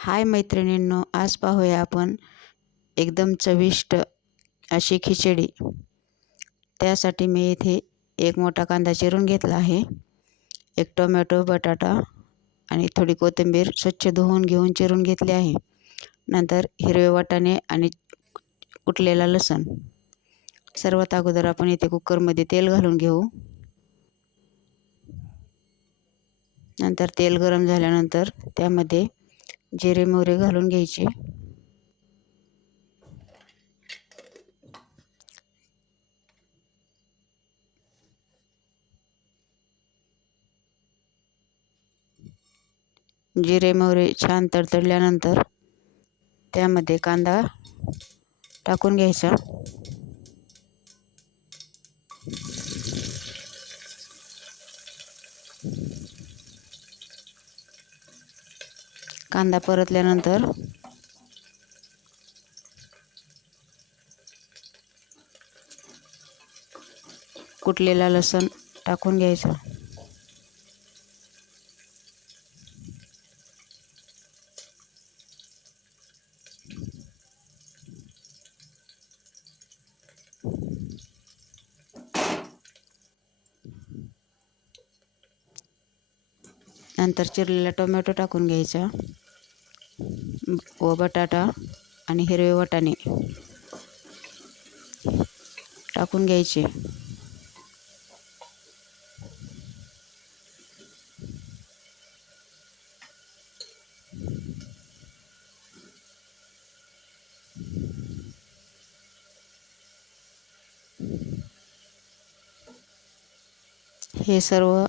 हाय मैत्रिणींनो, आज पाहूया आपण एकदम चविष्ट अशी खिचडी। त्यासाठी मी इथे एक मोठा कांदा चिरून घेतला आहे, एक टोमॅटो, बटाटा आणि थोडी कोथिंबीर स्वच्छ धुवून घेऊन चिरून घेतली आहे। नंतर हिरवे वाटाणे आणि कुटलेला लसूण। सर्वात अगोदर आपण इथे कुकरमध्ये तेल घालून घेऊ। नंतर तेल गरम झाल्यानंतर त्यामध्ये जिरे मोहरी घालून घ्यायची। जिरे मोहरी छान तडतडल्यानंतर त्यामध्ये कांदा टाकून घ्यायचा। कांदा परतल्यानंतर कुटलेला लसूण टाकून घ्यायचा। नंतर चिरलेला टोमॅटो टाकून घ्यायचा व बटाटा आणि हिरवे वाटाणे टाकून घ्यायचे। हे सर्व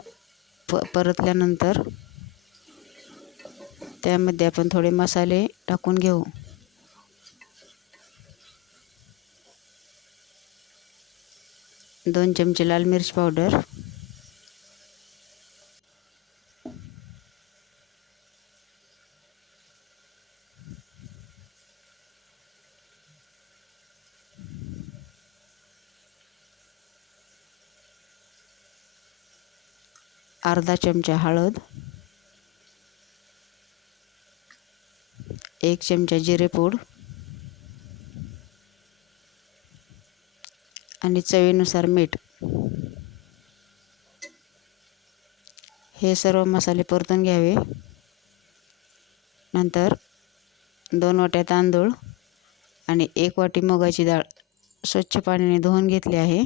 परतल्यानंतर त्यामध्ये आपण थोडे मसाले टाकून घेऊ। दोन चमचे लाल मिर्च पावडर, अर्धा चमचा हळद, एक चमचा जिरेपूड आणि चवीनुसार मीठ। हे सर्व मसाले परतून घ्यावे। नंतर 2 वाट्या तांदूळ आणि 1 वाटी मुगाची डाळ स्वच्छ पाण्याने धुवून घेतली आहे।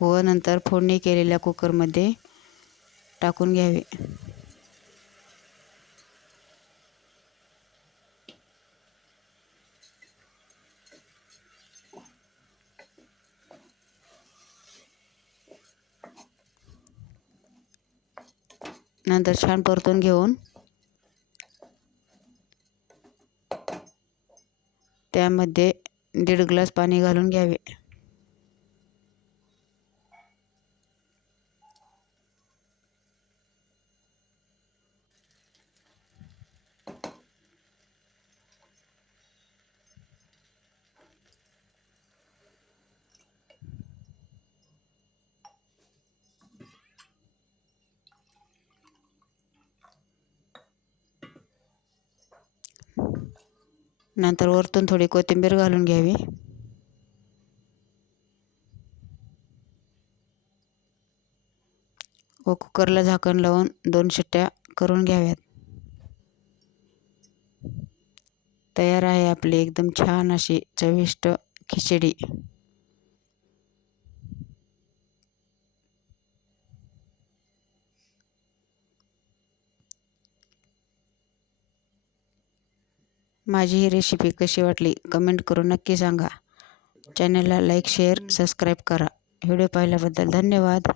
व नंतर फोडणी केलेल्या कुकरमध्ये टाकून घ्यावे। नंतर छान परतून घेऊन त्यामध्ये 1.5 ग्लास पाणी घालून घ्यावे। नंतर वरतून थोडी कोथिंबीर घालून घ्यावी व कुकरला झाकण लावून 2 शिट्ट्या करून घ्याव्यात। तयार आहे आपली एकदम छान अशी चविष्ट खिचडी। माझी ही रेसिपी कशी वाटली कमेंट करून नक्की सांगा। चॅनलला लाईक, शेअर, सबस्क्राईब करा। व्हिडिओ पाहिल्याबद्दल धन्यवाद।